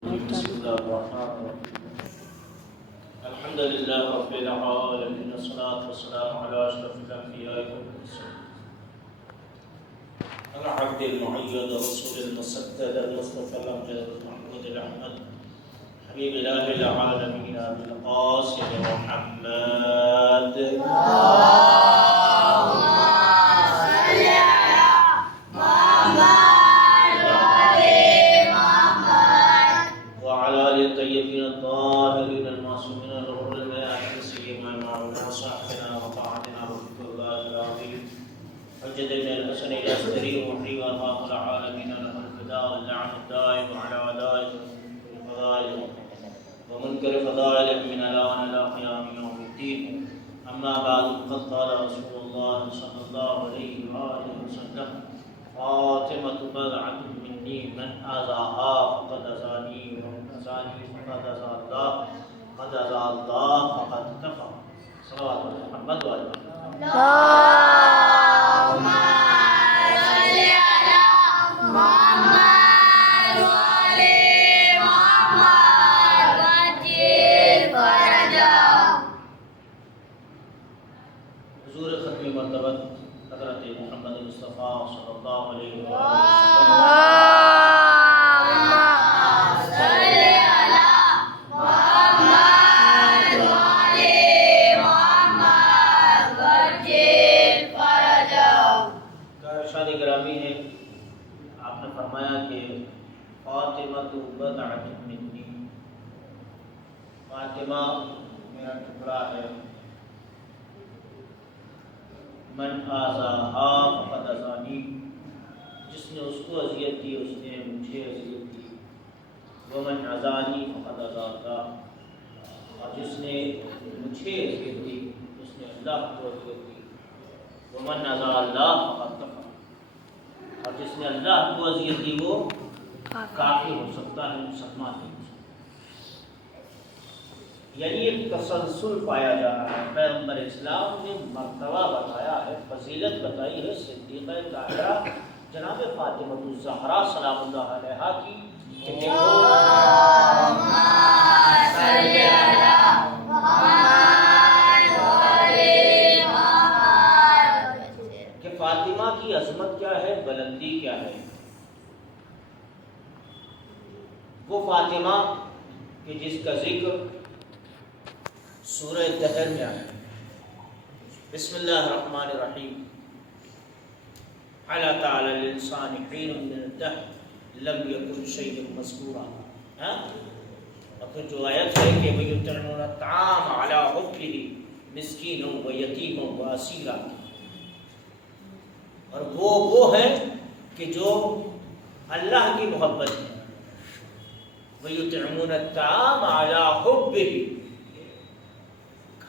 بسم الله الرحمن الرحيم الحمد لله رب العالمين والصلاة والسلام على أشرف الأنبياء والمرسلين العبد المؤيد رسول المسدد المصطفى الأمجد المحمود الأحمد حبيب إله العالمين أبي القاسم محمد وعلى آل الطيبين الطاهرين المعصومين الغر الميامين سيما معنا وصحبنا وطاعتنا وذكر الله العظيم حجتنا الحسن الأسدري وحي الله العالمين له الفداء واللعن الدائم على أعدائه الفضائل ومنكر فضائل من الآن إلى قيام يوم الدين أما بعد فقد قال رسول الله صلى الله عليه وآله وسلم فاطمة بضعة مني من آذاها فقد أذاني ومن أذاني فقد أذى الله قد أذى الله فقد كفر صلوات محمد وعلى آله اللهم صل على محمد وآل محمد وعجل فرجهم. حضور ختم مرتبہ حضرت محمد مصطفیٰ صلی اللہ علیہ وسلم اللهم صل على محمد وآل محمد وعجل فرجهم. کا ارشاد گرامی ہے، آپ نے فرمایا کہ فاطمہ بضعۃ منی، فاطمہ میرا ٹکڑا ہے، من آذاہا فقد اذانی، جس نے اس کو اذیت دی اس نے مجھے اذیت دی، ومن اذانی فقد اذی اللہ، اور جس نے مجھے اذیت دی اس نے اللہ کو اذیت دی، ومن اذی اللہ فقد کفر، اور جس نے اللہ کو اذیت دی وہ کافر ہو سکتا ہے، مسلمان نہیں ہو سکتا۔ یعنی ایک تسلسل پایا جا رہا ہے، پیغمبر اسلام نے مرتبہ بتایا ہے، فضیلت بتائی ہے صدیقہ طاہرہ جناب فاطمہ الزہرا سلام اللہ علیہا کی، کہ اللهم صل على محمد وآل محمد. کہ فاطمہ کی عظمت کیا ہے، بلندی کیا ہے۔ وہ فاطمہ کہ جس کا ذکر سورہ دہر میں آیا ہے، بسم اللہ الرحمن الرحیم، حَلَّ تَعَلَى الْإِنسَانِ حِينٌ مِّنَ الدَّهْرِ لَمْ يَكُنْ شَيْئًا مَّذْكُورًا۔ اور پھر جو آیت ہے کہ وَيُطْعِمُونَ الطَّعَامَ عَلَىٰ حُبِّهِ مِسْكِينًا وَيَتِيمًا وَأَسِيرًا، اور وہ ہیں کہ جو اللہ کی محبت ہے، وَيُطْعِمُونَ الطَّعَامَ عَلَىٰ حُبِّهِ،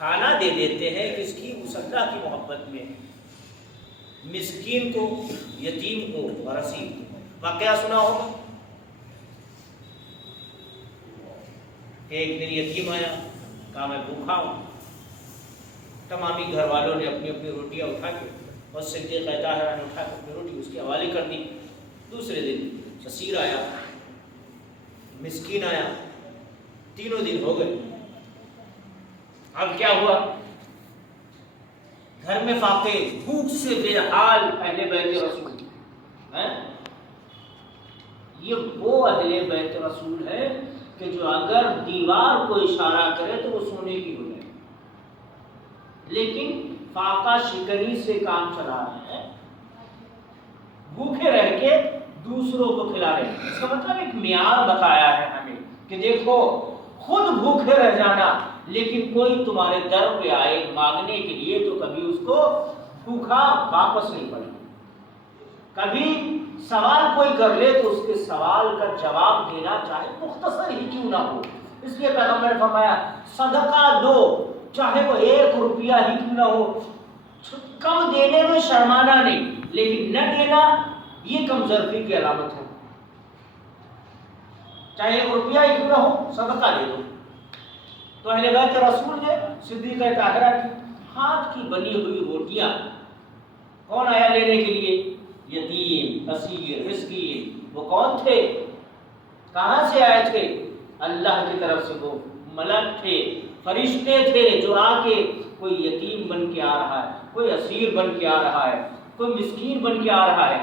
کھانا دے دیتے ہیں کس کی، اس اللہ کی محبت میں، مسکین کو، یتیم کو اور اسیر کو۔ واقعہ سنا ہوگا کہ ایک دن یتیم آیا، کہا میں بھوکھا ہوں، تمامی گھر والوں نے اپنی اپنی روٹیاں اٹھا کے اور صدیقہ طاہرہ نے اٹھا کے اپنی روٹی اس کے حوالے کر دی۔ دوسرے دن اسیر آیا، مسکین آیا، تینوں دن ہو گئے۔ اب کیا ہوا، گھر میں فاقے، بھوک سے بے حال اہل بیت رسول ہیں۔ یہ وہ اہل بیت رسول ہے کہ جو اگر دیوار کو اشارہ کرے تو وہ سونے کی ہو جائے، لیکن فاقہ شکنی سے کام چلا رہے ہیں، بھوکے رہ کے دوسروں کو کھلا رہے ہیں۔ اس کا مطلب ایک معیار بتایا ہے ہمیں کہ دیکھو، خود بھوکے رہ جانا لیکن کوئی تمہارے در پہ آئے مانگنے کے لیے تو کبھی اس کو بھوکا واپس نہیں پڑے، کبھی سوال کوئی کر لے تو اس کے سوال کا جواب دینا چاہے مختصر ہی کیوں نہ ہو۔ اس لیے پیغمبر نے فرمایا صدقہ دو چاہے وہ 1 روپیہ ہی کیوں نہ ہو، کم دینے میں شرمانا نہیں، لیکن نہ دینا یہ کمزوری کی علامت ہے۔ چاہے 1 روپیہ ہی کیوں نہ ہو، صدقہ دے دو۔ تو اہل بیت رسول نے صدیقہ طاہرہ کی ہاتھ کی بنی ہوئی روٹیاں، کون آیا لینے کے لیے، یتیم، اسیر، مسکین، وہ کون تھے؟ کہاں سے آئے تھے؟ اللہ کی طرف سے. وہ ملک تھے، فرشتے تھے جو آ کے کوئی یتیم بن کے آ رہا ہے، کوئی اسیر بن کے آ رہا ہے، کوئی مسکین بن کے آ رہا ہے.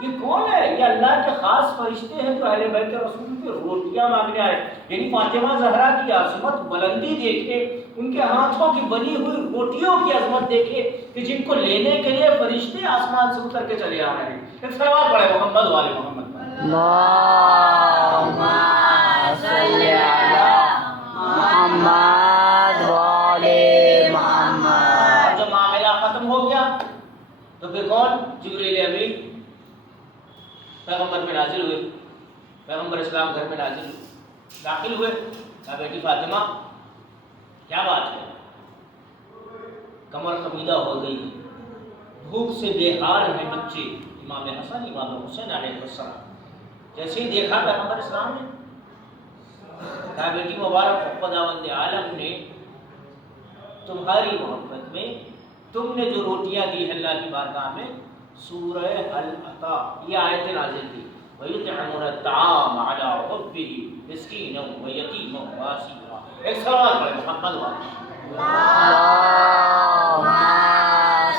یہ کون ہے؟ یہ اللہ کے خاص فرشتے ہیں جو اہل بیت رسول کی روٹیاں مانگنے آئے. یعنی فاطمہ زہرا کی عظمت، بلندی دیکھے، ان کے ہاتھوں کی بنی ہوئی روٹیوں کی عظمت دیکھے کہ جن کو لینے کے لیے فرشتے آسمان سے اتر کے چلے آ رہے ہیں. ایک سوال پڑھے محمد والے محمد. اللهم صل على محمد وآل محمد. اور جب معاملہ ختم ہو گیا تو پھر کون؟ جبریل امین پیغمبر میں نازل ہوئے. پیغمبر اسلام گھر میں نازل ہوئے، داخل ہوئے. کہا بیٹی فاطمہ کیا بات ہے؟ کمر خمیدہ ہو گئی، بھوک سے بے حال ہیں بچے. امام حسن امام حسین علیہ السلام جیسے ہی دیکھا پیغمبر اسلام نے، کہا بیٹی مبارک، خداوند عالم نے تمہاری محبت میں تم نے جو روٹیاں دی ہیں اللہ کی بارگاہ میں، سورہ العطا یہ آیت نازل تھی. وَيُطْعِمُونَ الطَّعَامَ عَلَىٰ حُبِّهِ مِسْكِينًا وَيَتِيمًا وَأَسِيرًا. ایک سوال پڑھے محمد والے. اللهم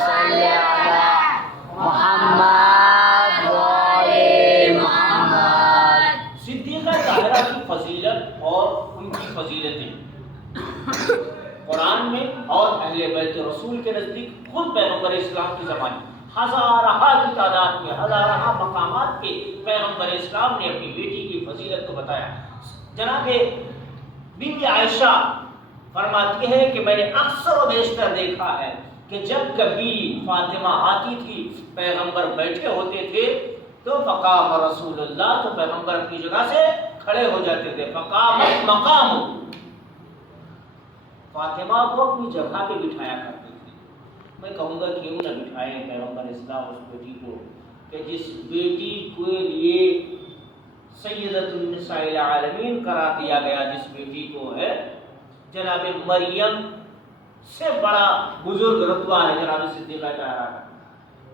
صل على محمد وآل محمد. صدیقہ طاہرہ کی فضیلت اور ان کی فضیلتیں قرآن میں اور اہل بیت رسول کے نزدیک خود پیغمبر اسلام کی زبان ہزارہ کی تعداد میں، ہزارہ مقامات کے پیغمبر اسلام نے اپنی بیٹی کی فضیلت کو بتایا. جناب بی بی عائشہ فرماتی ہے کہ میں نے اکثر و بیشتر دیکھا ہے کہ جب کبھی فاطمہ آتی تھی، پیغمبر بیٹھے ہوتے تھے تو فقام رسول اللہ، تو پیغمبر اپنی جگہ سے کھڑے ہو جاتے تھے. فقام مقام، فاطمہ کو اپنی جگہ پہ بٹھایا کرتے تھے. میں کہوں گا کیوں نہ بٹھائے پیغمبر اسلام اس بیٹی کو کہ جس بیٹی کے لیے سیدۃ النساء العالمین قرار دیا گیا، جس بیٹی کو ہے جناب مریم سے بڑا بزرگ رتبہ ہے جناب صدیقہ طاہرہ کا.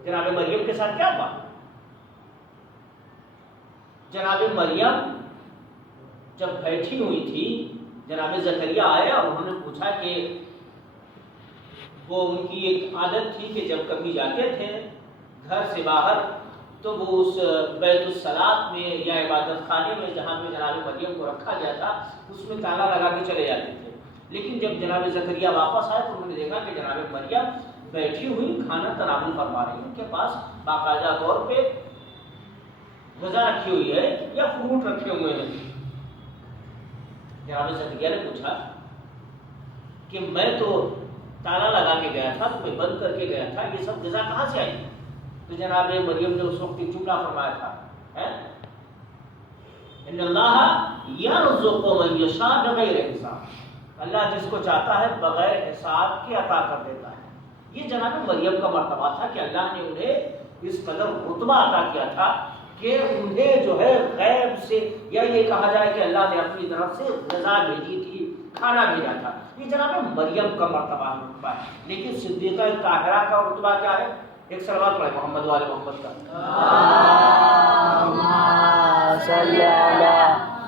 جناب مریم کے ساتھ کیا ہوا؟ جناب مریم جب بیٹھی ہوئی تھی، جناب زکریا آئے اور انہوں نے پوچھا کہ وہ ان کی ایک عادت تھی کہ جب کبھی جاتے تھے گھر سے باہر تو وہ اس بیت الصلاۃ میں یا عبادت خانے میں جہاں پہ جناب مریم کو رکھا گیا تھا اس میں تالا لگا کے چلے جاتے تھے. لیکن جب جناب زکریا واپس آئے تو انہوں نے دیکھا کہ جناب مریم بیٹھی ہوئی کھانا تناول فرما رہی ہے. ان کے پاس باقاعدہ طور پہ غذا رکھی ہوئی ہے یا فروٹ رکھے ہوئے ہیں. جناب زکریا نے پوچھا کہ میں تو تالا لگا کے گیا تھا، تو میں بند کر کے گیا تھا، یہ سب غذا کہاں سے آئی؟ تو جناب مریم نے اس وقت ایک جملہ فرمایا تھا، ان اللہ یرزق من یشاء بغیر حساب. اللہ جس کو چاہتا ہے بغیر حساب کے عطا کر دیتا ہے. یہ جناب مریم کا مرتبہ تھا کہ اللہ نے انہیں اس قدر رتبہ عطا کیا تھا کہ انہیں جو ہے غیب سے، یا یہ کہا جائے کہ اللہ نے اپنی طرف سے غذا بھیجی تھی، کھانا بھیجا تھا. یہ جناب مریم کا مرتبہ رتبہ ہے. لیکن صدیقہ طاہرہ کا رتبہ کیا ہے؟ ایک سوال پڑھے محمد والے محمد کا. اللهم صل على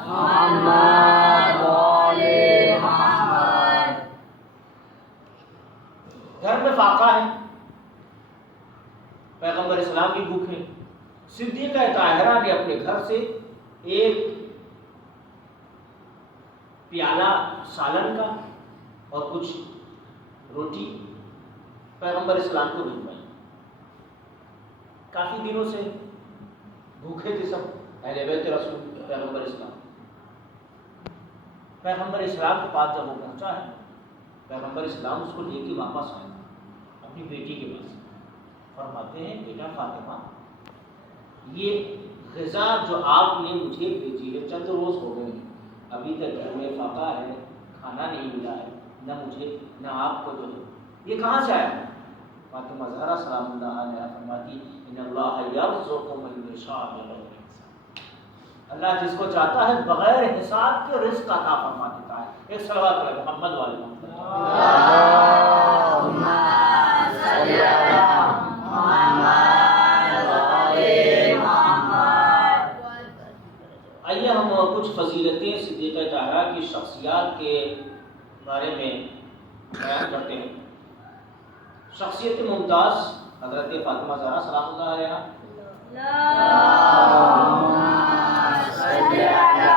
محمد وآل محمد. گھر میں فاقہ ہے، پیغمبر اسلام کی بھوک ہے. صدیقہ طاہرہ نے اپنے گھر سے ایک پیالہ سالن کا اور کچھ روٹی پیغمبر اسلام کو بھجوائی. کافی دنوں سے بھوکے تھے سب اہل بیت رسول پیغمبر اسلام. پیغمبر اسلام کے پاس جب وہ پہنچا ہے، پیغمبر اسلام اس کو لے کے واپس آئے اپنی بیٹی کے پاس. فرماتے ہیں بیٹا فاطمہ، یہ غذا جو آپ نے مجھے بھیجی ہے، چند روز ہو گئے ہیں، ابھی تک گھر میں فاقہ ہے، کھانا نہیں ملا ہے، نہ مجھے نہ آپ کو، جو ہے یہ کہاں سے آیا؟ فاطمہ زہرا سلام اللہ علیہا فرماتی ان اللہ یرزق من یشاء بغیر حساب. اللہ جس کو چاہتا ہے بغیر حساب کے رزق عطا فرما دیتا ہے. ایک صلوات پڑھیں محمد والے محمد. اللهم صل على محمد وآل محمد. آئیے ہم کچھ صدیقہ طاہرہ کی شخصیات کے بارے میں بیان کرتے ہیں۔ شخصیت ممتاز حضرت فاطمہ زہرا سلام اللہ علیہا۔ اللہم صلی علی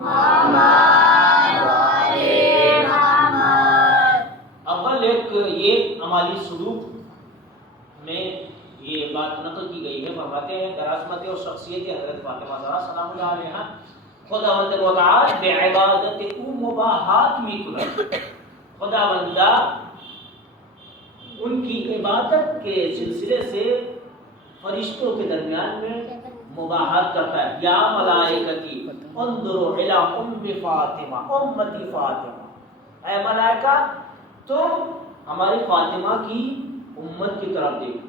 محمد وعلی محمد۔ اول ایک یہ عمالی سلوک میں یہ بات نقل کی گئی ہے، فرماتے ہیں در عظمت اور شخصیت حضرت فاطمہ زہرا سلام اللہ علیہا خداوند متعال بعبادت او مباحات میکنند۔ خداوندہ ان کی عبادت کے سلسلے سے فرشتوں کے درمیان میں مباحات کرتا ہے۔ یا ملائکتی انظروا الی ام فاطمہ امتی فاطمہ، اے ملائکہ تم ہماری فاطمہ کی امت کی طرف دیکھو۔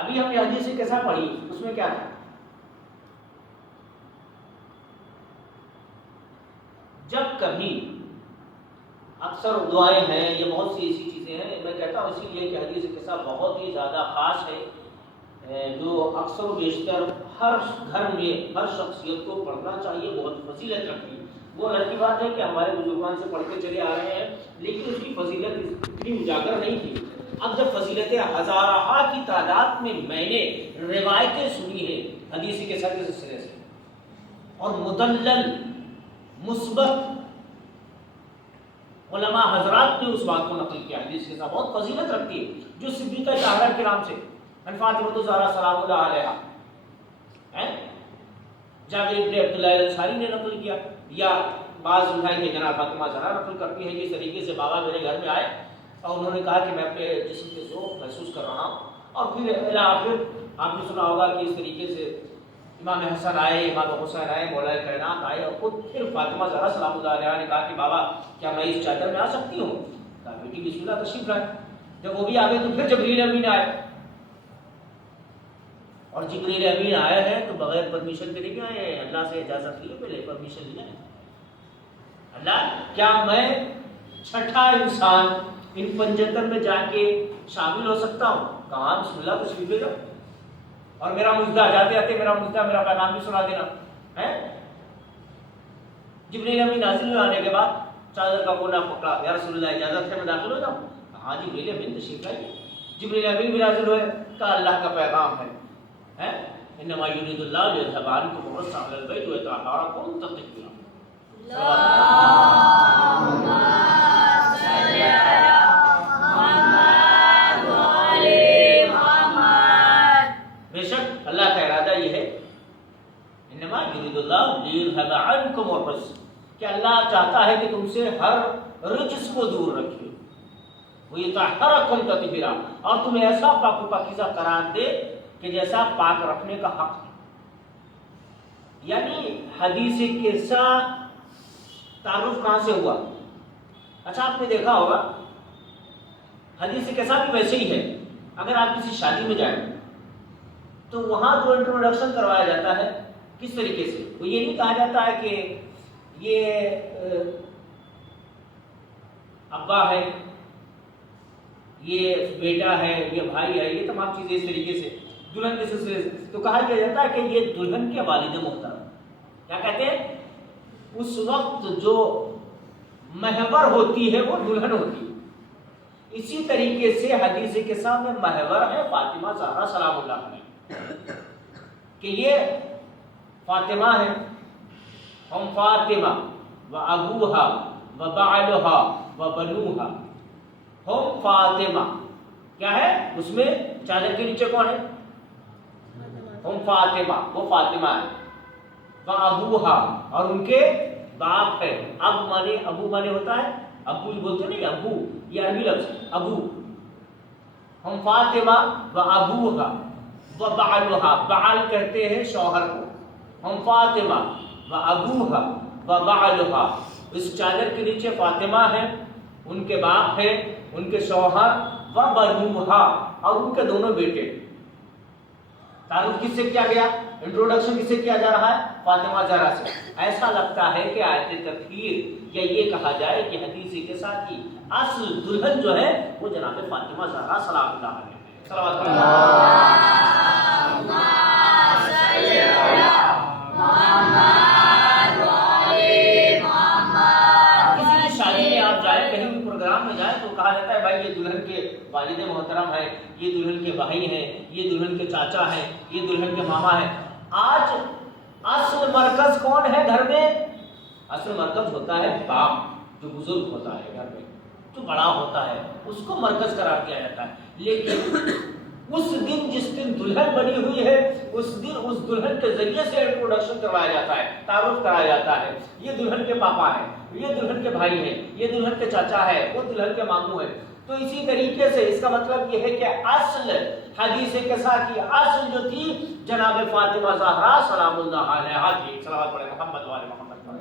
ابھی ہم یہ حدیث کیسا پڑھی، اس میں کیا تھا؟ جب کبھی اکثر دعائیں ہیں، یہ بہت سی ایسی چیزیں ہیں، میں کہتا ہوں اسی لیے کہ حدیث قصہ بہت ہی زیادہ خاص ہے، جو اکثر و بیشتر ہر گھر میں ہر شخصیت کو پڑھنا چاہیے، بہت فضیلت رکھتی ہے۔ وہ الگ کی بات ہے کہ ہمارے بزرگان سے پڑھ کے چلے آ رہے ہیں، لیکن اس کی فضیلت اتنی اجاگر نہیں تھی۔ اب جب فضیلتیں ہزارہ کی تعداد میں میں نے روایتیں سنی ہیں حدیث کے سلسلے سے، اور مدلل مثبت علماء حضرات نے اس بات کو نقل کیا، حدیث کے ساتھ بہت فضیلت رکھتی ہے، جو صدیقہ طاہرہ کرام سے ان فاطمہ زہرا سلام اللہ علیہا جابر بن عبداللہ الانصاری نے نقل کیا، یا بعض روایت میں جناب فاطمہ زہرا نقل کرتی ہے، جس طریقے سے بابا میرے گھر میں آئے اور انہوں نے کہا کہ میں اپنے جسم کے ذوق محسوس کر رہا ہوں، اور پھر آخر آپ نے سنا ہوگا کہ اس طریقے سے امام حسن آئے، امام حسین آئے، مولا کائنات آئے، اور خود پھر فاطمہ زہرا سلام اللہ علیہا نے کہا کہ بابا کیا میں اس چادر میں آ سکتی ہوں؟ کہا بیٹی بسم اللہ تشریف لائے۔ جب وہ بھی آ گئے تو پھر جبریل امین آئے، اور جبریل امین آئے ہیں تو بغیر پرمیشن کے نہیں آئے ہیں، اللہ سے اجازت لیے پہلے پرمیشن لیں۔ اللہ کیا میں چھٹا انسان ان 75 میں جا کے شامل ہو سکتا ہوں؟ کہا بسم اللہ تشریف لے جاؤ، اور میرا مجدہ جاتے آتے میرا مجدہ میرا پیغام بھی سنا دینا ہے۔ جبریل امین نازل ہوئے، آنے کے بعد چادر کا کونا پکڑا، یا رسول اللہ اجازت ہے میں داخل ہو جاؤں؟ ہاں جبریل امین تشریف لائیے۔ جبریل امین بھی نازل ہوئے، کہا اللہ کا پیغام ہے انما یرید اللہ لیذھب عنکم الرجس اہل البیت ویطہرکم تطہیرا۔ اللہم صلی علی محمد وعلی محمد۔ بے شک اللہ کا ارادہ یہ ہے، انما یرید اللہ لیذھب عنکم الرجس، کہ اللہ چاہتا ہے کہ تم سے ہر رجس کو دور رکھے، ویطہرکم تطہیرا، اور تمہیں ایسا پاک و پاکیزہ قرار دے کہ جیسا پاک رکھنے کا حق ہے۔ یعنی حدیث قصہ تعارف کہاں سے ہوا؟ اچھا آپ نے دیکھا ہوگا حدیث قصہ بھی ویسے ہی ہے، اگر آپ کسی شادی میں جائیں تو وہاں جو انٹروڈکشن کروایا جاتا ہے کس طریقے سے، وہ یہ نہیں کہا جاتا ہے کہ یہ ابا ہے، یہ بیٹا ہے، یہ بھائی ہے، یہ تمام چیزیں اس طریقے سے دلہن کے سلسلے سے، تو کہا جاتا ہے کہ یہ دلہن کے والد محترم، کیا کہتے ہیں اس وقت جو محور ہوتی ہے وہ دلہن ہوتی ہے۔ اسی طریقے سے حدیث کے سامنے محور ہے فاطمہ زہرا سلام اللہ علیہا، کہ یہ فاطمہ ہے، ہم فاطمہ و ابوہا و بعلہا و بنوہا، ہم فاطمہ کیا ہے، اس میں چادر کے نیچے کون ہے؟ ہم فاطمہ، وہ فاطمہ ہے، و ابوہا، اور ان کے باپ ہے۔ اب مانے ابو مانے ہوتا ہے ابو، بولتے نہیں ابو، یہ عربی لفظ ابو۔ ہم فاطمہ و ابوہا و بعلہا، بعل کہتے ہیں شوہر کو، ہم فاطمہ و ابوہا و بعلہا، اس چادر کے نیچے فاطمہ ہے، ان کے باپ ہے، ان کے شوہر، و بنوہا، اور ان کے دونوں بیٹے۔ تعارف کس سے کیا گیا، انٹروڈکشن کس سے کیا جا رہا ہے؟ فاطمہ زہرا سے۔ ایسا لگتا ہے کہ آیت تطہیر یا یہ کہا جائے کہ حدیث کے ساتھ ہی اصل دلہن جو ہے وہ جناب فاطمہ زہرا سلام اللہ علیہا ہے۔ صلوات اللہم صلی علی محمد یہ دلہن کے والد محترم ہیں، یہ دلہن کے بھائی ہیں، یہ دلہن کے چاچا ہیں، یہ دلہن کے ماما ہیں. آج اصل مرکز کون ہے گھر میں؟ اصل مرکز ہوتا ہے باپ، جو بزرگ ہوتا ہے گھر میں، جو بڑا ہوتا ہے، اس کو مرکز قرار دیا جاتا ہے. لیکن اس دن جس دن دلہن بنی ہوئی ہے، اس دن اس دلہن کے ذریعے سے انٹروڈکشن کروایا جاتا ہے، تعارف کرایا جاتا ہے. یہ دلہن کے پاپا ہیں، یہ دلہن کے بھائی ہیں، یہ دلہن کے چاچا ہے، وہ دلہن کے ماموں ہیں. تو اسی طریقے سے اس کا مطلب یہ ہے کہ اصل حدیث کے ساتھ اصل جو تھی جناب فاطمہ زہرا سلام اللہ علیہا کی. صلوات پڑھیں محمد والے محمد پر.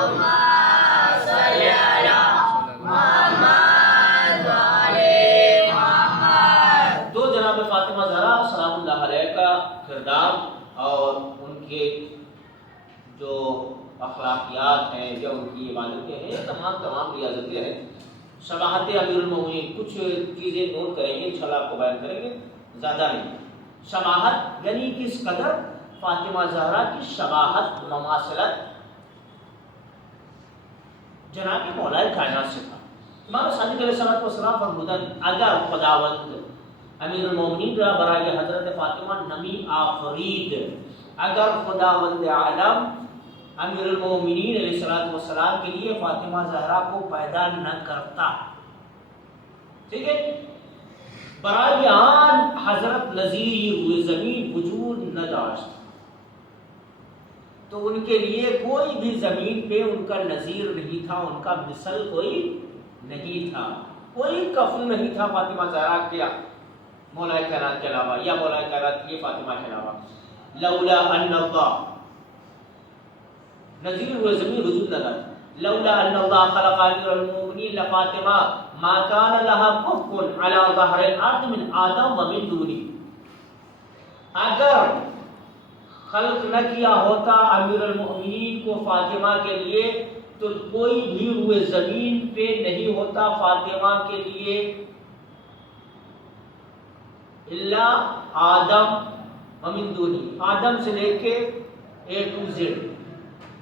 اللهم صل على محمد وعلى محمد. دو جناب فاطمہ زہرا سلام اللہ علیہ کا کردار اور ان کے جو اخلاقیات ہیں یا ان کی عبادتیں ہیں، تمام ریاضتیں ہیں. شباہت امیر المومنین، کچھ چیزیں نوٹ کریں گے، انشاءاللہ آپ کو بیان کریں گے، زیادہ نہیں. شباہت یعنی کس قدر فاطمہ زہرا کی شباہت، مماثلت جناب مولا کائنات سے تھا. امام صادق علیہ السلام فرمودن اگر خداوند امیر المومنین را برای حضرت فاطمہ نمی آفرید، اگر خداوند عالم امیر المومنین علیہ السلام کے لیے فاطمہ زہرا کو پیدا نہ کرتا، ٹھیک ہے، برای آن حضرت نظیر ہوئے زمین وجود نہ داشت، تو ان کے لیے کوئی بھی زمین پہ ان کا نظیر نہیں تھا، ان کا مثل کوئی نہیں تھا، کوئی کفن نہیں تھا فاطمہ زہرا کے مولا کائنات کے علاوہ یا مولا کائنات کی فاطمہ کے علاوہ. لولا ان اللہ، نظیر ہوئے زمین وجود نہ داشت. لولا ان اللہ خلق امیر المومنین لفاطمہ ما کان لها کفء علی ظہر الارض من آدم ومن دونی. اگر خلق نہ کیا ہوتا امیر المومنین کو فاطمہ کے لیے، تو کوئی بھی روئے زمین پہ نہیں ہوتا فاطمہ کے لیے الا آدم ومن دونی، آدم سے لے کے A to Z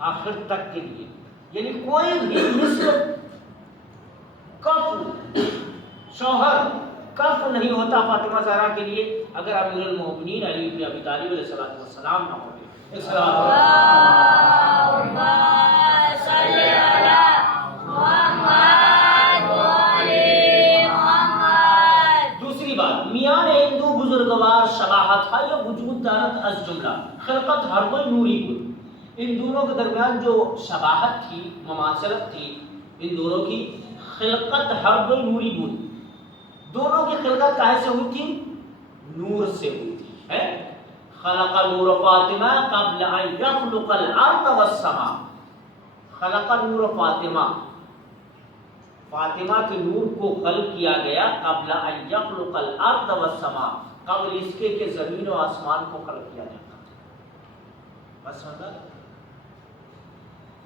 آخر تک کے لیے. یعنی کوئی بھی مثل کف شوہر کف نہیں ہوتا فاطمہ زہرا کے لیے اگر امیر المومنین علی بن ابی طالب علیہ السلام نہ ہوتے. اللهم صل على محمد وعلى محمد. دوسری بات، میان ہندو بزرگوار شباہت ہے یا وجود دارت از جملہ خلقت ہر کوئی نوری بود. ان دونوں کے درمیان جو شباہت تھی، مماثلت تھی، ان دونوں کی خلقت ہر کوئی نوری بود. دونوں کی خلقت کہاں سے ہوئی تھی؟ نور سے ہوئی تھی. خلق نور فاطمہ قبل ان یخلق الارض والسماء. خلق نور فاطمہ، فاطمہ کے نور کو خلق کیا گیا قبل ان یخلق الارض والسماء، قبل اس کے کہ زمین و آسمان کو خلق کیا جاتا. بس سمجھا؟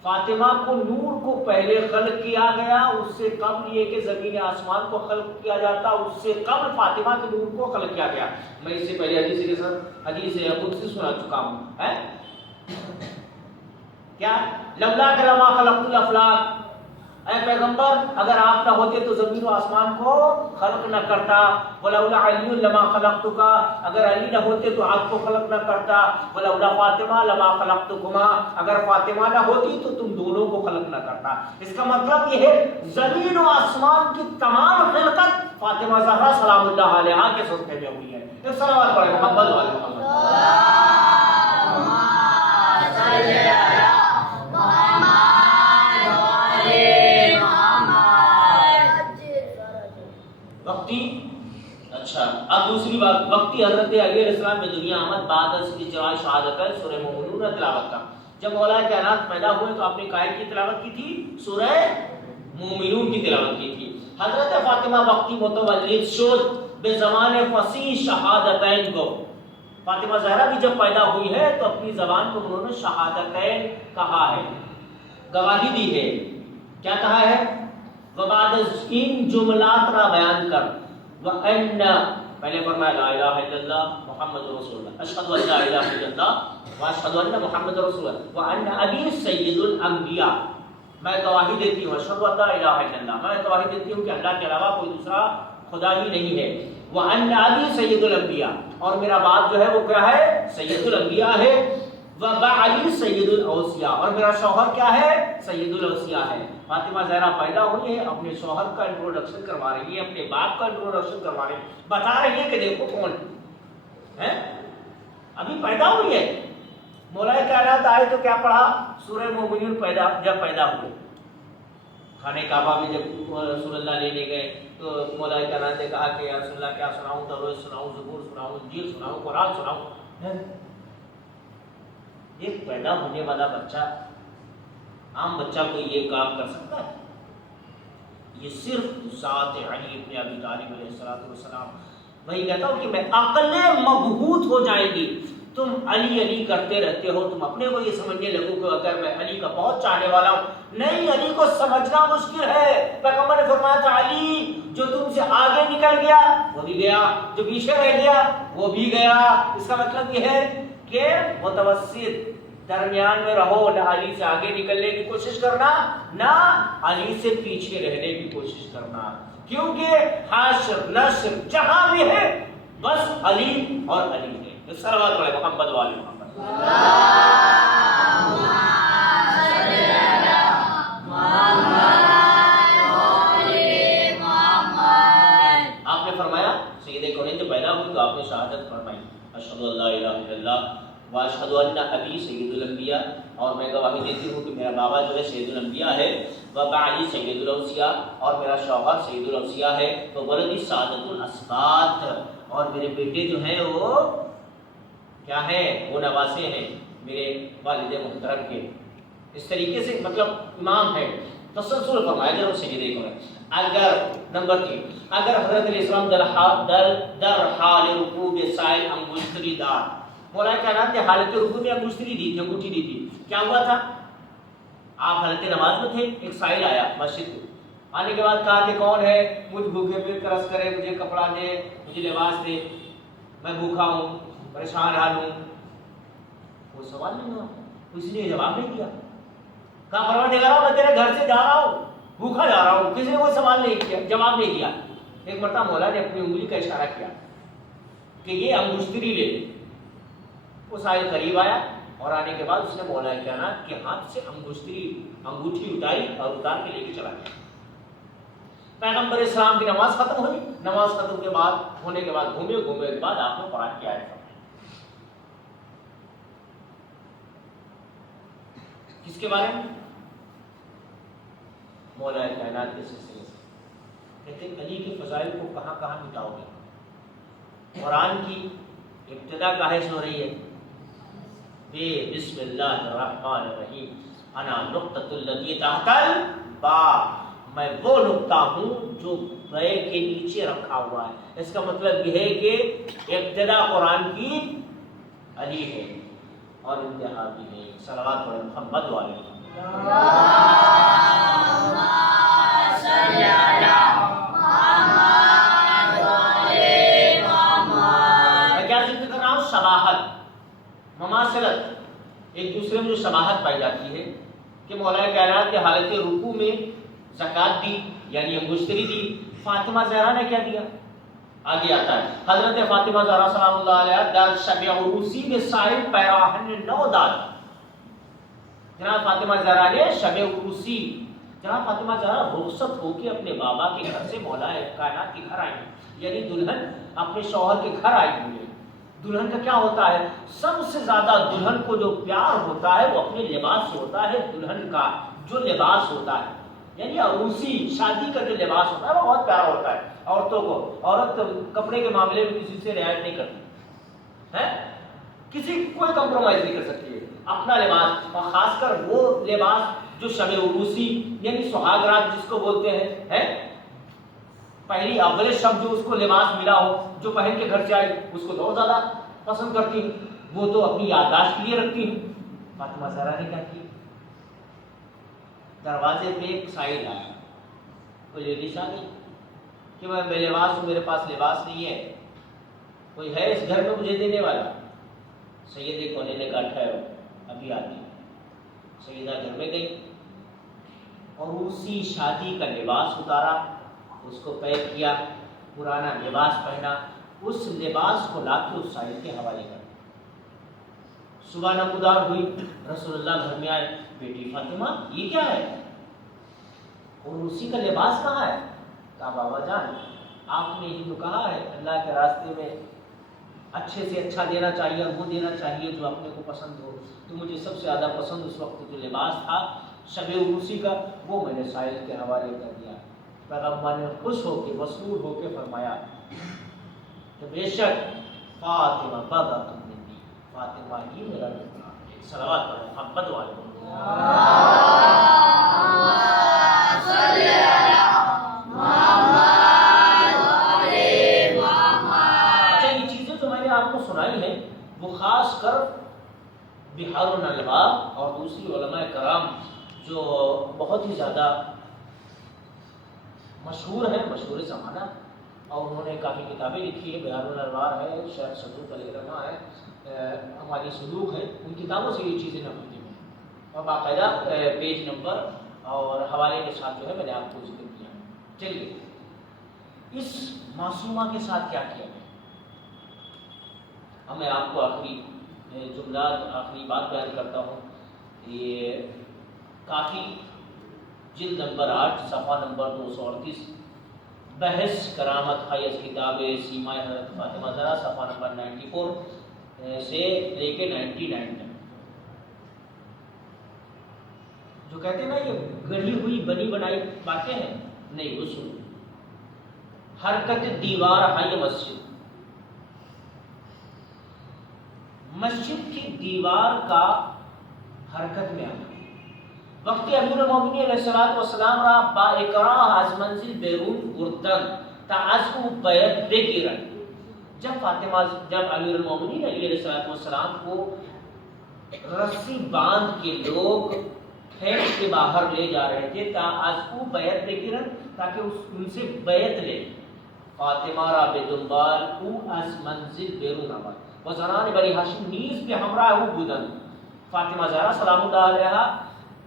فاطمہ کو نور کو پہلے خلق کیا گیا، اس سے قبل یہ کہ زمین آسمان کو خلق کیا جاتا، اس سے قبل فاطمہ کے نور کو خلق کیا گیا. میں اس سے پہلے حدیث کے ساتھ حدیث قدسی سنا چکا ہوں. کیا لولا کلمہ خلقت الافلاک، اے پیغمبر اگر آپ نہ ہوتے تو زمین و آسمان کو خلق نہ کرتا. ولولا علی لما خلقتک، اگر علی نہ ہوتے تو آپ کو خلق نہ کرتا. ولولا فاطمہ لما خلقتکما، اگر فاطمہ نہ ہوتی تو تم دونوں کو خلق نہ کرتا. اس کا مطلب یہ ہے زمین و آسمان کی تمام خلقت فاطمہ زہرا سلام اللہ علیہا کے صدقے میں ہوئی ہے. ایک صلوات پڑھیں محمد والے محمد. وقتی اچھا اب دوسری بات، وقتی حضرت علی علیہ السلام میں دنیا آمد بعد از اجراء شہادت سورہ مومنون تلاوت کا. جب مولا کائنات پیدا ہوئے تو آپ نے کائے کی تلاوت کی تھی؟ سورہ مومنون کی تلاوت کی تھی. حضرت فاطمہ وقتی متولد شد بے زبان فصیح شہادتین کو. فاطمہ زہرا بھی جب پیدا ہوئی ہے تو اپنی زبان کو انہوں نے شہادتین کہا ہے، گواہی دی ہے. کیا کہا ہے؟ وبعد ان جملات را بیان کر، وان پہلے فرمایا لا الہ الا اللہ محمد رسول اللہ، اشہد ان لا الہ الا اللہ واشہد ان محمد رسول اللہ وان ابی سید الانبیاء. میں گواہی دیتی ہوں اشہد ان لا الہ الا اللہ، میں گواہی دیتی ہوں کہ اللہ کے علاوہ کوئی دوسرا خدا ہی نہیں ہے، وان ابی سید الانبیاء، اور میرا باپ جو ہے وہ کیا ہے؟ سید الانبیاء ہے، وبعلی سید الاوصیاء، اور میرا شوہر کیا ہے؟ سید الاوصیاء ہے۔ فاطمہ زہرا پیدا ہوئی ہے، اپنے شوہر کا انٹروڈکشن کروا رہی ہے، اپنے باپ کا انٹروڈکشن کروا رہی ہے، بتا رہی ہے کہ دیکھو کون ہے، ابھی پیدا ہوئی ہے۔ مولا کائنات آئے تو کیا پڑھا؟ سورہ مومنون جب پیدا ہوئے، خانہ کعبہ میں جب رسول اللہ لینے گئے تو مولا کائنات نے کہا کہ یا رسول اللہ کیا سناؤں، تورات سناؤں، زبور سناؤں، انجیل سناؤں، قرآن سناؤں؟ ایک پیدا ہونے والا بچہ، عام بچہ کوئی یہ کام کر سکتا ہے؟ یہ صرف ذات علی ابن ابی طالب علیہ السلام، وہی کہتا ہوں کہ میں عقلیں مبہوت ہو جائیں گی، تم علی علی کرتے رہتے ہو، تم اپنے کو یہ سمجھنے لگو کہ اگر میں علی کا بہت چاہنے والا ہوں، نہیں، علی کو سمجھنا مشکل ہے۔ پیغمبر نے فرمایا تھا علی جو تم سے آگے نکل گیا وہ بھی گیا، جو پیچھے رہ گیا وہ بھی گیا۔ اس کا مطلب یہ ہے کہ متوسط درمیان میں رہو، نہ علی سے آگے نکلنے کی کوشش کرنا، نہ علی سے پیچھے رہنے کی کوشش کرنا، کیونکہ حاشر نشر جہاں بھی ہے بس علی اور علی ہے۔ صلوات پڑھے محمد والے محمد۔ آپ نے فرمایا سید کونین جب پیدا ہوئی تو آپ نے شہادت فرمائی، اشہد ان لا الہ الا اللہ واشہد ان ابی سید الانبیاء، اور میں گواہی دیتی ہوں کہ میرا بابا جو ہے سید الانبیاء ہے، وبعلی سید الاوصیاء، اور میرا شوہر سید الاوصیاء ہے، وولدی سعادت الاسباط، اور میرے بیٹے جو ہیں وہ کیا ہیں؟ وہ نواسے ہیں میرے والد محترم کے۔ اس طریقے سے مطلب امام ہے، تسلسل فرمایا جنہوں سے یہ دیکھو ہے۔ اگر نمبر 3، اگر حضرت علیہ السلام در حال رکوع سائل انگشتری دار، مولا کائنات نے حالت رکوع میں انگشتری دی تھی، انگوٹھی دی تھی، کیا ہوا تھا؟ آپ حالت نماز میں تھے، ایک سائل آیا مسجد میں، آنے کے بعد کہا کہ کون ہے مجھ بھوکے پہ ترس کرے، مجھے کپڑا دے، مجھے لباس دے، میں بھوکا ہوں، پریشان حال ہوں۔ وہ سوال نہیں ہوا، اس نے جواب نہیں دیا، کہا پروردگار میں تیرے گھر سے جا رہا ہوں، بھوکا جا رہا ہوں، کسی نے کوئی سوال نہیں کیا، جواب نہیں دیا۔ ایک مرتبہ مولا نے اپنی انگلی کا اشارہ کیا کہ یہ انگشتری لے، وہ سائل قریب آیا، اور آنے کے بعد اس نے مولا کائنات کے ہاتھ سے انگوٹھی اتاری اور اتار کے لے کے چلا گیا۔ پیغمبر اسلام کی نماز ختم ہوئی، نماز ختم کے بعد ہونے کے بعد گھومے کے بعد آپ نے قرآن کی آیت پڑھی، کس کے بارے میں؟ مولا کائنات کے سلسلے سے۔ کہتے ہیں علی کے فضائل کو کہاں کہاں مٹاؤ گے؟ قرآن کی ابتدا کہاں سے ہو رہی ہے؟ بے بسم اللہ الرحمن الرحیم، انا نقطۃ الذی تحت الباء، میں وہ نقطہ ہوں جو بے کے نیچے رکھا ہوا ہے۔ اس کا مطلب یہ ہے کہ ابتدا قرآن کی علی ہے اور انتہا بھی ہے۔ صلوات پڑھیں محمد والے محمد۔ میں کیا ذکر کر رہا ہوں؟ شباہت، مماثلت، ایک دوسرے میں جو شباہت پائی جاتی ہے کہ مولا کائنات کے حالت رکوع میں زکوٰۃ دی یعنی انگشتری دی، فاطمہ زہرا نے کیا دیا؟ آگے آتا ہے حضرت فاطمہ زہرا سلام اللہ علیہ در شب عروسی میں سائل پیراہن نو داد، جناب فاطمہ زہرا نے شب عروسی، جناب فاطمہ زہرا رخصت ہو کے اپنے بابا کے گھر سے مولا کائنات کے گھر آئی، یعنی دلہن اپنے شوہر کے گھر آئی ہوئی ہے۔ دلہن کا کیا ہوتا ہے؟ سب سے زیادہ دلہن کو جو پیار ہوتا ہے وہ اپنے لباس سے ہوتا ہے۔ دلہن کا جو لباس ہوتا ہے یعنی عروسی شادی کا جو لباس ہوتا ہے وہ بہت پیارا ہوتا ہے عورتوں کو۔ عورت کپڑے کے معاملے میں کسی سے رعایت نہیں کرتی ہے، کسی کوئی کمپرومائز نہیں کر سکتی ہے، اپنا لباس، اور خاص کر وہ لباس جو شب عروسی یعنی سہاگ رات جس کو بولتے ہیں، پہلی اول شب جو اس کو لباس ملا ہو، جو پہن کے گھر سے آئی، اس کو بہت زیادہ پسند کرتی ہوں، وہ تو اپنی یادداشت کے لیے رکھتی ہوں۔ فاطمہ زہرا نے کیا کیا؟ دروازے پہ ایک سائل آیا، کوئی لیڈیز آ گئی کہ میں بے لباس ہوں، میرے پاس لباس نہیں ہے، کوئی ہے اس گھر میں مجھے دینے والا؟ سید کونین نے کہا ٹھہرو ابھی آتی۔ سیدہ گھر میں گئی، اور اسی شادی کا لباس اتارا، اس کو پیک کیا، پرانا لباس پہنا، اس لباس کو لا کے اس سائل کے حوالے کر دیا۔ صبح نمودار ہوئی، رسول اللہ گھر میں آئے، بیٹی فاطمہ یہ کیا ہے اور اسی کا لباس کہاں ہے؟ کہا بابا جان آپ نے ہی تو کہا ہے اللہ کے راستے میں اچھے سے اچھا دینا چاہیے اور وہ دینا چاہیے جو اپنے کو پسند ہو، تو مجھے سب سے زیادہ پسند اس وقت جو لباس تھا شب عروسی کا، وہ میں نے سائل کے حوالے کر دیا۔ پیغمبر نے خوش ہو کے مسرور ہو کے فرمایا کہ بے شک فاطمہ بدا تم نے، فاطمہ ہی میرا نام ہے۔ صلوات پڑھیں محمد والے۔ آپ کو سنائی ہے وہ خاص کر بحار الانوار اور دوسری علماء کرام جو بہت ہی زیادہ مشہور ہیں، مشہور زمانہ، اور انہوں نے کافی کتابیں لکھی ہے، بحار الانوار ہے، شیخ صدوق علیہ رحمہ ہے، ہماری سلوک ہے، ان کتابوں سے یہ چیزیں نقل کی ہیں اور باقاعدہ پیج نمبر اور حوالے کے ساتھ جو ہے میں نے آپ کو ذکر کیا۔ چلیے اس معصومہ کے ساتھ کیا کیا گیا، میں آپ کو آخری جملات، آخری بات بیان کرتا ہوں۔ یہ کافی جلد نمبر 8 صفحہ نمبر 238 بحث کرامت حیض کتاب سیما حضرت فاطمہ زہرا صفحہ نمبر 94 سے لے کے 99 تک، جو کہتے ہیں نا یہ گڑھی ہوئی بنی بنائی باتیں ہیں، نہیں وہ سنو۔ حرکت دیوار حی مسجد، مسجد کی دیوار کا حرکت میں آنا، وقت امیر المومنین علیہ الصلوۃ والسلام را با اکراہ از منزل بیرون بردن تا از او بیت بگیرن۔ جب امیر المومنین علیہ الصلوۃ والسلام کو رسی باندھ کے لوگ کھینچ کے باہر لے جا رہے تھے، تا از او بیت بگیرن تاکہ ان سے بیت لے، فاطمہ را به دنبال او از منزل بیرون آمد و زنان بنی ہاشم نیز به همراه او بودند۔ فاطمہ زہرا سلام اللہ علیہا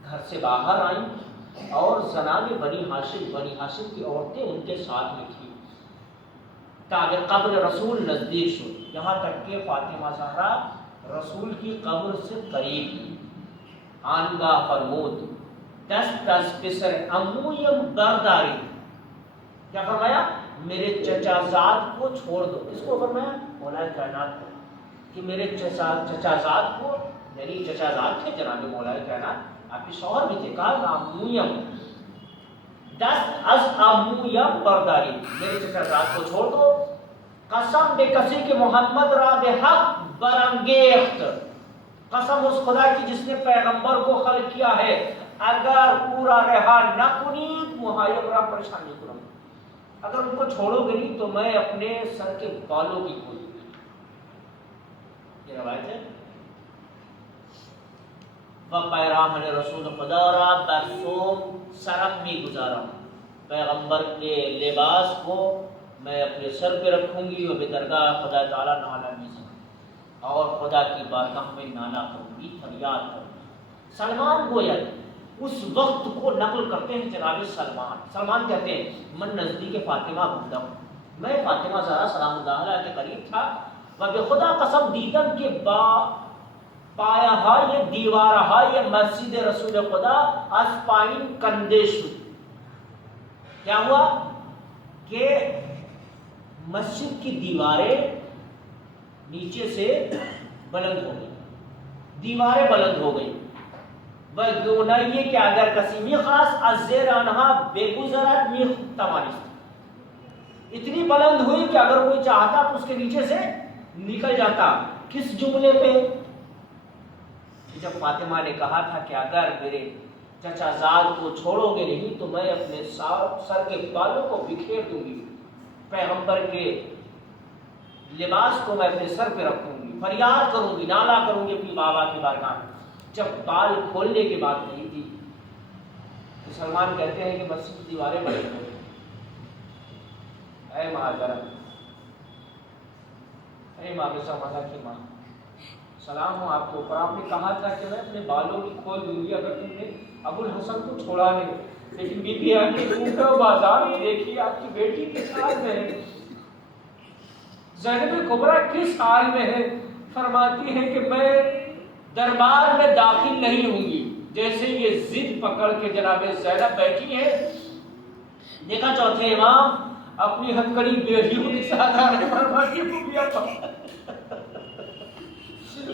گھر سے باہر آئیں اور زنان بنی ہاشم کی عورتیں ان کے ساتھ میں تھیں، تاکہ قبر رسول نزدیک شد، یہاں تک کہ فاطمہ زہرا رسول کی قبر سے قریب ہوئی۔ آنگاہ فرمود دست از پسر عمویم برداری، کیا فرمایا؟ میرے چچا زاد کو چھوڑ دو۔ کس کو فرمایا؟ مولا کائنات کو، کہ میرے چچا زاد کو، یعنی چچا زاد تھے جناب مولا کائنات، آپ کے شوہر بھی تھے، کہا عمویم دست از عمویم برداری، میرے چچا زاد کو چھوڑ دو۔ قسم بے کسی کہ محمد را بے حق برانگیخت، قسم اس خدا کی جس نے پیغمبر کو خلق کیا ہے، اگر پورا رہا نہ کنید محایب را پریشان نہیں کروں، اگر ان کو چھوڑو گے نہیں تو میں اپنے سر کے بالوں کی کھول دوں گی۔ یہ روایت ہے۔ و پیرامن رسول خدا را بر سوم سرم می گزارم، پیغمبر کے لباس کو میں اپنے سر پہ رکھوں گی اور بدرگاہ خدا تعالیٰ نالا میزم، اور خدا کی بارگاہ میں نالا کروں گی، فریاد کروں گی۔ سلمان گویا اس وقت کو نقل کرتے ہیں جناب سلمان کہتے ہیں من نزدیک فاطمہ بودم، میں فاطمہ زہرا سلام اللہ علیہ کے قریب تھا، و بے خدا قسم دیدم کہ با پایا ہے یہ دیوار ہے یہ مسجد رسول خدا از پائن کندے شد۔ کیا ہوا کہ مسجد کی دیواریں نیچے سے بلند ہو گئی، دیواریں بلند ہو گئی، وگونائیے کہ اگر کسی میخواست از زیر آنہا بے گزرت میخ توانست، اتنی بلند ہوئی کہ اگر کوئی چاہتا تو اس کے نیچے سے نکل جاتا۔ کس جملے پہ؟ جب فاطمہ نے کہا تھا کہ اگر میرے چچا زاد کو چھوڑو گے نہیں تو میں اپنے سر کے بالوں کو بکھیر دوں گی، پیغمبر کے لباس کو میں اپنے سر پہ رکھوں گی، فریاد کروں گی، نالا کروں گی اپنی بابا کی بارگاہ میں۔ جب بال کھولنے کی بات نہیں تھی تو سلمان کہتے ہیں کہ مسجد کی دیواریں بلند ہو گئی۔ اے مہاجرم، اے ماں کی ماں، سلام ہو آپ کے اوپر، آپ نے کہا تھا کہ میں اپنے بالوں کی کھول دوں گی اگر تم نے ابو الحسن کو چھوڑا نہیں، لیکن بی بی آپ نے ڈھونڈو بازار میں دیکھی آپ کی بیٹی کس حال میں ہے، زینب کبریٰ کس حال میں ہے؟ فرماتی ہے کہ میں دربار میں داخل نہیں ہوں گی۔ جیسے یہ ضد پکڑ کے جناب زینب بیٹھی ہے، دیکھا چوتھے امام اپنی ہتھکڑی بیٹیوں کے ساتھ آ رہے، فرماتی ہے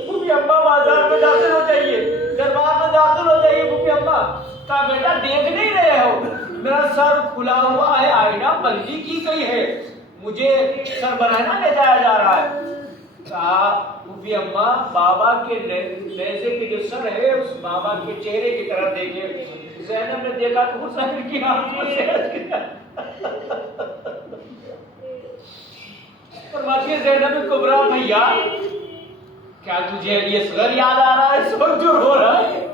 پھوپھی اماں بازار میں داخل ہو جائیے، دربار میں داخل ہو جائیے۔ پھوپھی اماں کہا بیٹا دیکھ نہیں رہے ہو میرا سر کھلا ہوا ہے، آئینہ بندی کی گئی ہے، مجھے سر بنانا لے جایا جا رہا ہے۔ کہا پھوپھی اماں بابا کے نیزے کے جو سر ہے اس بابا کے چہرے کی طرف دیکھے۔ زینب نے دیکھا تو حسین کی آنکھوں سے فرماتی ہے زینب کبریٰ بھیا کیا تجھے علی اصغر یاد آ رہا ہے اس وقت جو رو رہا ہے؟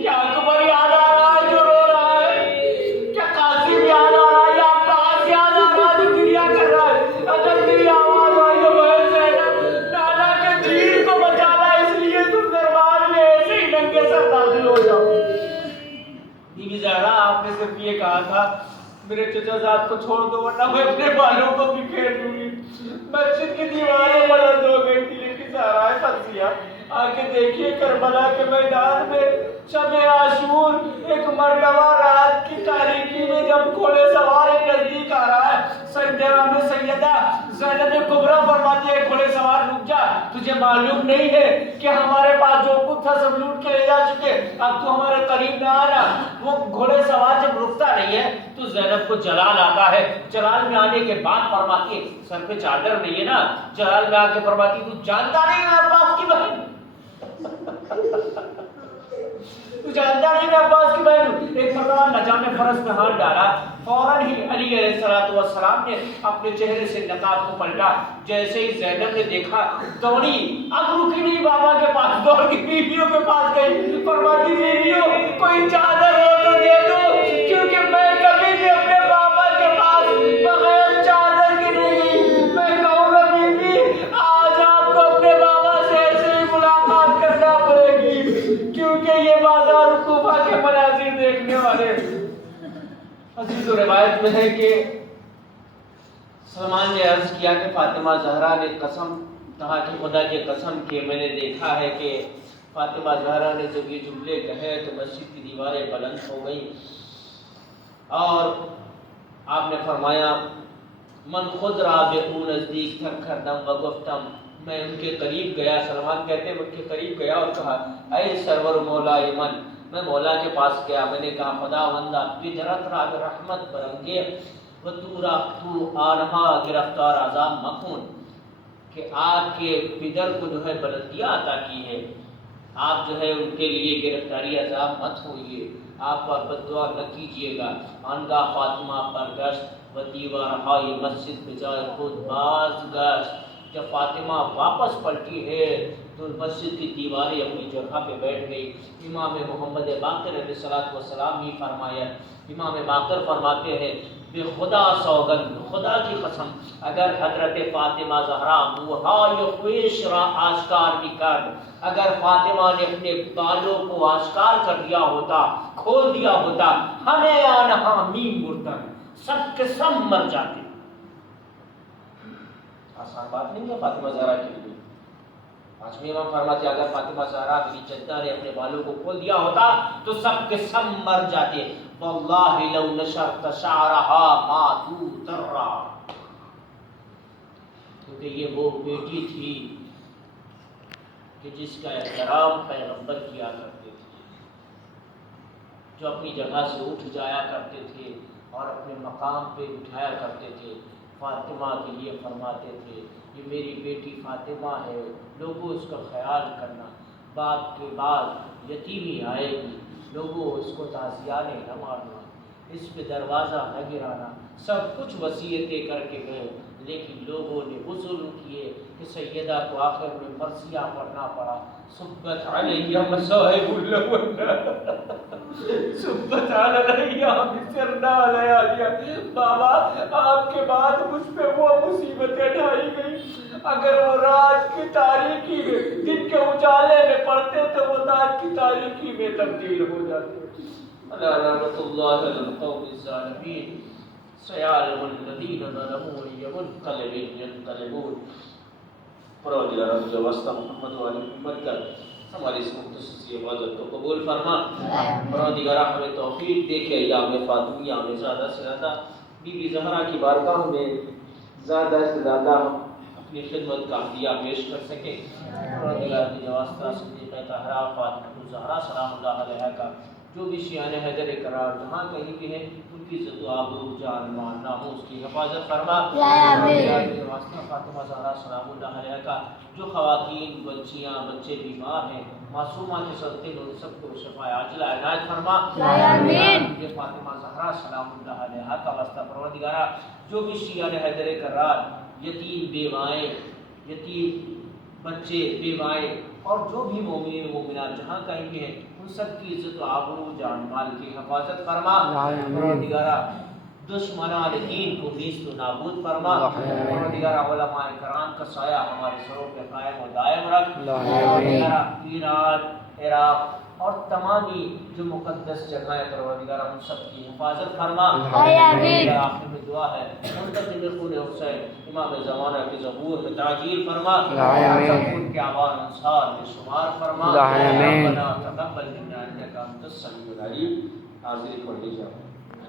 کیا اکبر یاد آ رہا ہے جو رو رہا ہے؟ کیا قاسم یاد آ رہا ہے یا عباس یاد آ رہا ہے جو گریہ کر رہا ہے؟ اگر میری آواز آئی تو بہن زینب نانا کے تیر کو بچانا، اس لیے تم دربار میں ایسے ہی ننگے سر داخل ہو جاؤ۔ بی بی زہرا آپ نے صرف یہ کہا تھا میرے چچا زاد کو چھوڑ دو ورنہ میں اپنے بالوں کو بھی پھیر دوں گی۔ مسجد کی دیواریں بلند ہو گئی تھی لیکن زہرائے فضیہ آگے دیکھیے کربلا کے میدان میں شب عاشور ایک مرتبہ رات کی تاریکی میں جب گھوڑے سوار ایک نزدیک آ رہا ہے، سیدہ میں سیدہ زینب کبریٰ فرماتی ہے گھوڑے سوار رک جا، تجھے معلوم نہیں ہے کہ ہمارے پاس جو کچھ تھا سب لوٹ کے لے جا چکے، اب تو ہمارے قریب نہ آنا۔ وہ گھوڑے سوار جب رکتا نہیں ہے تو زینب کو جلال آتا ہے، جلال میں آنے کے بعد فرماتی ہے سر پہ چادر نہیں ہے نا، جلال میں آ کے فرماتی تو جانتا نہیں میں عباس کی بہن، تو جانتا نہیں میں عباس کی بہن ہوں۔ ایک مرتبہ نجام فرس میں ہاتھ ڈالا، فوراً ہی علی علیہ السلام نے اپنے چہرے سے نقاب کو پلٹا، جیسے ہی زینب نے دیکھا دوڑی، اب رکی نہیں بابا کے پاس، دوڑ کی بیویوں کے پاس گئی، فرماتی بیویوں کوئی چادر ہو تو دے دو کیونکہ میں کبھی بھی اپنے بابا کے پاس بغیر چادر کے نہیں، میں کہوں گا بیوی آج آپ کو اپنے بابا سے ایسے ہی ملاقات کرنا پڑے گی کیونکہ یہ بازار کوفہ کے مناظر دیکھنے والے۔ عزیز و روایت میں ہے کہ سلمان نے عرض کیا کہ فاطمہ زہرا نے قسم کہا کہ خدا کی قسم کہ میں نے دیکھا ہے کہ فاطمہ زہرا نے جب یہ جملے کہے تو مسجد کی دیواریں بلند ہو گئیں، اور آپ نے فرمایا من خود رابعو نزدیک تھر کر دم و گفتم، میں ان کے قریب گیا، سلمان کہتے ہیں ان کے قریب گیا اور کہا اے سرور مولا من، میں مولا کے پاس گیا، میں نے کہا خدا وندہ بدرت را رحمت برنگے و تو آنہا گرفتار عذاب مکھون، کہ آپ کے پدر کو جو ہے بلندیاں عطا کی ہے، آپ جو ہے ان کے لیے گرفتاری عذاب مت ہوئیے، آپ پر بددعا نہ کیجیے گا۔ آنگاہ فاطمہ پر گشت و دیوارہائی مسجد بجائے خود باز گشت، جب فاطمہ واپس پلٹی ہے تو مسجد کی دیواریں اپنی جگہ پہ بیٹھ گئی۔ امام محمد باقر علیہ السلام ہی فرمایا، امام باقر فرماتے ہیں بے خدا سوگند، خدا کی قسم اگر حضرت فاطمہ زہرا موہای خویش را آشکار بھی کر، اگر فاطمہ نے اپنے بالوں کو آشکار کر دیا ہوتا، کھول دیا ہوتا، ہمیں آنہا میم مردن، سب کے سب مر جاتے۔ آسان بات نہیں ہے فاطمہ زہرا کے لیے۔ آج بھی امام فرماتے اگر فاطمہ زہرا کی جدہ نے اپنے بالوں کو کھول دیا ہوتا تو سب کے سب مر جاتے۔ واللہ لو نشرت شعرها ما تضرا، کیونکہ یہ وہ بیٹی تھی کہ جس کا احترام پیغمبر کیا کرتے تھے، جو اپنی جگہ سے اٹھ جایا کرتے تھے اور اپنے مقام پہ اٹھایا کرتے تھے۔ فاطمہ کے لیے فرماتے تھے یہ میری بیٹی فاطمہ ہے، لوگوں اس کا خیال کرنا، باپ کے بعد یتیمی آئے گی، لوگوں اس کو تعزیانے نہ مارنا، اس پہ دروازہ نہ گرانا، سب کچھ وصیتیں کر کے گئے، لیکن لوگوں نے وہ ظلم کیے کہ سیدہ کو آخر میں مرثیہ پڑھنا پڑا، صبت علیہ مصائب لونا صبت علیہ بسرنا علیہ، بابا آپ کے بعد مجھ پہ وہ مصیبتیں ڈھائی گئی، اگر وہ رات کی تاریکی میں دن کے اجالے میں پڑھتے تو وہ رات کی تاریکی میں تبدیل ہو جاتے. الا رحمۃ اللہ علی القوم الظالمین سیعلم الذین ظلموا ای منقلب ینقلبون. پروردگار جو واسطہ محمد و آل محمد کا ہماری اس مختصر سی عبادت کو قبول فرما. پروردگار ہمیں توفیق دے کہ ایام فاطمیہ میں زیادہ سے زیادہ بی بی زہرا کی بارگاہ میں زیادہ سے زیادہ اپنی خدمت کا عطیہ پیش کر سکیں. پروردگار کی واسطہ صدیقہ طاہرہ فاطمہ زہرا سلام اللہ علیہا کا جو بھی شیعان حیدر کرار جہاں کہیں بھی ہیں ان کی عزت و آبرو جان مان ناموس کی حفاظت فرما. پروردگار کی واسطہ فاطمہ زہرا سلام اللہ علیہا کا جو خواتین بچیاں بچے بیمار ہیں معصومہ کے صدقے ان سب کو شفا عاجلہ عنایت فرما. یہ فاطمہ زہرا سلام اللہ علیہا کا واسطہ پروردگارہ جو بھی شیعان حیدر کرار یتیم بیوائیں یتیم بچے بیوائیں اور جو بھی مومنین مومنات جہاں کہیں بھی ہیں ان سب کی عزت و آبرو جان مال کی حفاظت فرما. پروردگارہ دشمنان دین کو نیست و نابود فرما. پروردگارہ علماء کرام کا سایہ ہمارے سروں پہ قائم و دائم رکھ. پروردگارہ ایران عراق اور تمامی جو مقدس جگہیں پروردگارہ ان سب کی حفاظت فرما. آخر میں دعا ہے منتقم خون حسین امام زمانہ کی ظہور میں تعجیل فرما. ان کے آبان انصار میں شمار فرما. ربنا تقبل منا انک انت السمیع العلیم. حاضری پڑھ لیجیے.